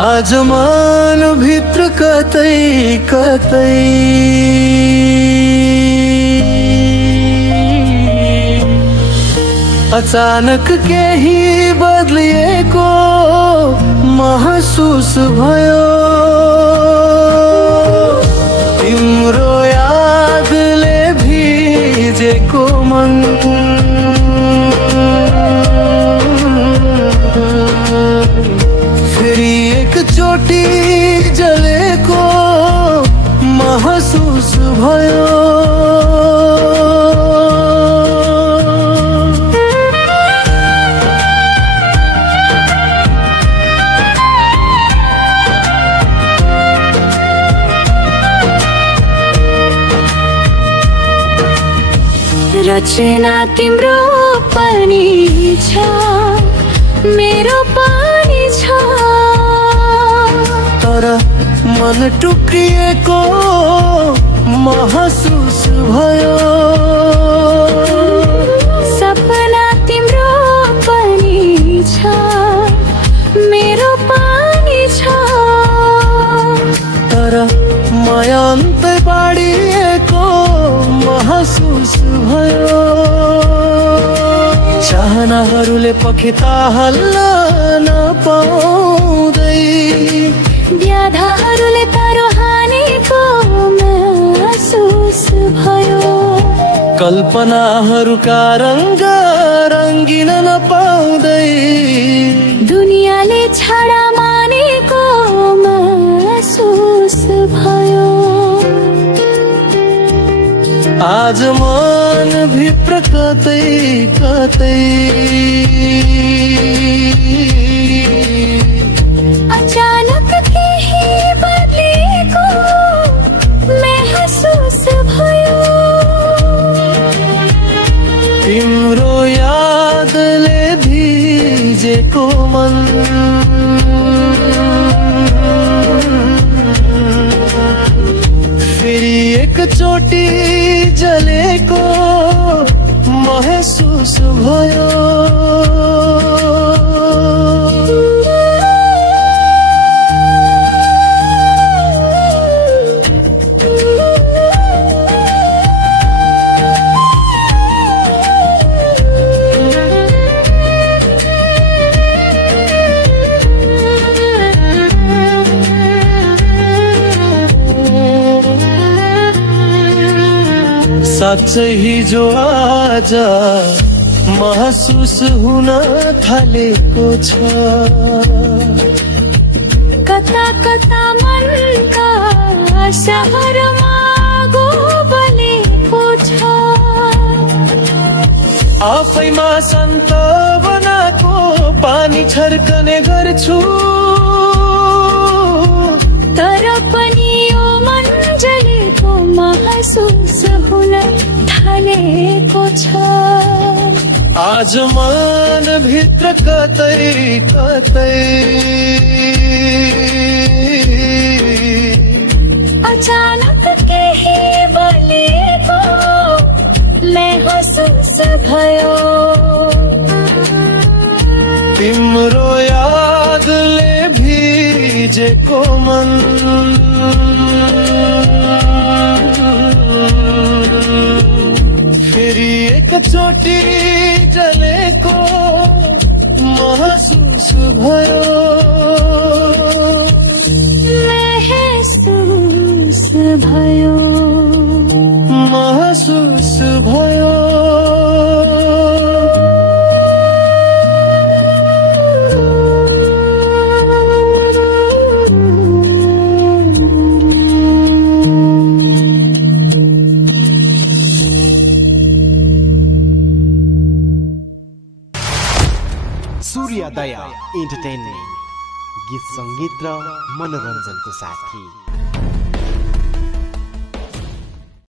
आज मन भित्र कतै कतै अचानक केही बदलिएको महसुस भयो। तिम्रो यादले भिजेको मन फेरि एकचोटि जलेको महसुस भयो। रचना तिम्रो पनि छ, मेरो पनि छ, तर मन टुक्रिएको महसुस भयो। सपना तिम्रो पनि छ, मेरो पनि छ, तर माया अन्तै बाडिएको महसुस भयो। चाहनाहरूले पखेता हल्न नपाउँदै व्याधाहरूले तारो हानेको महसुस भयो। कल्पनाहरूका रङ्ग रङ्गिन नपाउँदै दुनियाँले छाडा मानेको महसुस भयो। आज मन भित्र कतै कतै अचानक केही बदलेको महसुस भयो। तिम्रो यादले भिजेको मन फेरि एकचोटि जलेको महसुस भयो। साँच्चै हिजो आज महसुस हुन थालेको छ। कता कता मनका सहरमा गो बलेको छ। आफैमा सन्तवनाको पानी छर्कने गर्छु, तर पनि यो मन जलेको महसुस हुन थालेको छ। आज मन भित्र कतै कतै अचानक केही बलेको महसुस भयो। तिम्रो यादले भिजेको मन फेरि एकचोटि जलेको महसुस भयो। महसुस भयो, महसुस भयो। सूर्योदय एन्टरटेनमेन्ट, गीत संगीत र मनोरञ्जनको साथी।